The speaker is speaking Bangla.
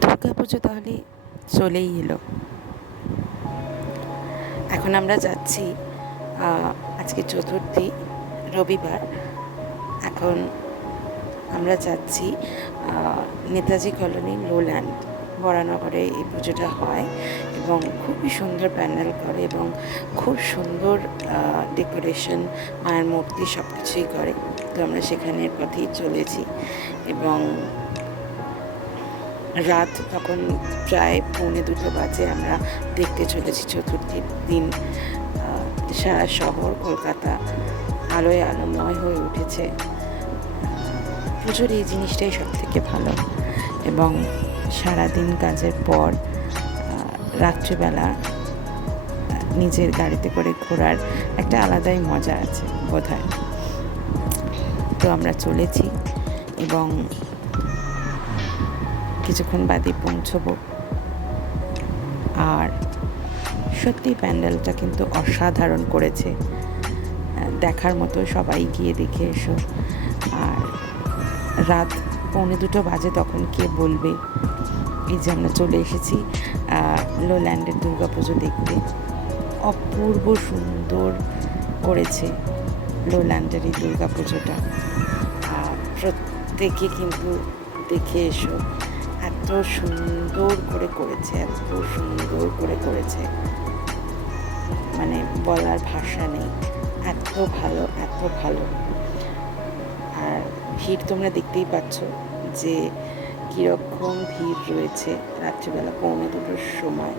দুর্গাপুজো তাহলে চলেই এলো। এখন আমরা যাচ্ছি, আজকে চতুর্থী, রবিবার। এখন আমরা যাচ্ছি নেতাজি কলোনি লোল্যান্ড বরানগরে। এই পুজোটা হয় এবং খুবই সুন্দর প্যান্ডেল করে এবং খুব সুন্দর ডেকোরেশন, মায়ের মূর্তি সব কিছুই করে। তো আমরা সেখানের পথেই চলেছি এবং রাত তখন প্রায় 1:45 বাজে। আমরা দেখতে চলেছি চতুর্থীর দিন। সারা শহর কলকাতা আলোয় আলোময় হয়ে উঠেছে। পুজোর এই জিনিসটাই সব থেকে ভালো। এবং সারাদিন কাজের পর রাত্রিবেলা নিজের গাড়িতে করে ঘোরার একটা আলাদাই মজা আছে বোধহয়। তো আমরা চলেছি এবং কিছুক্ষণ বাদে পৌঁছবো। আর সত্যি প্যান্ডেলটা কিন্তু অসাধারণ করেছে, দেখার মতো। সবাই গিয়ে দেখে এসো। আর রাত 1:45 বাজে, তখন কে বলবে এই যে আমরা চলে এসেছি লোল্যান্ডের দুর্গাপুজো দেখতে। অপূর্ব সুন্দর করেছে লোল্যান্ডের এই দুর্গাপুজোটা। প্রত্যেকে কিন্তু দেখে এসো। এত সুন্দর করে করেছে, এত সুন্দর করে করেছে, মানে বলার ভাষা নেই। এত ভালো, এত ভালো। আর ভিড় তোমরা দেখতেই পাচ্ছ যে কীরকম ভিড় রয়েছে রাত্রিবেলা 1:45 সময়।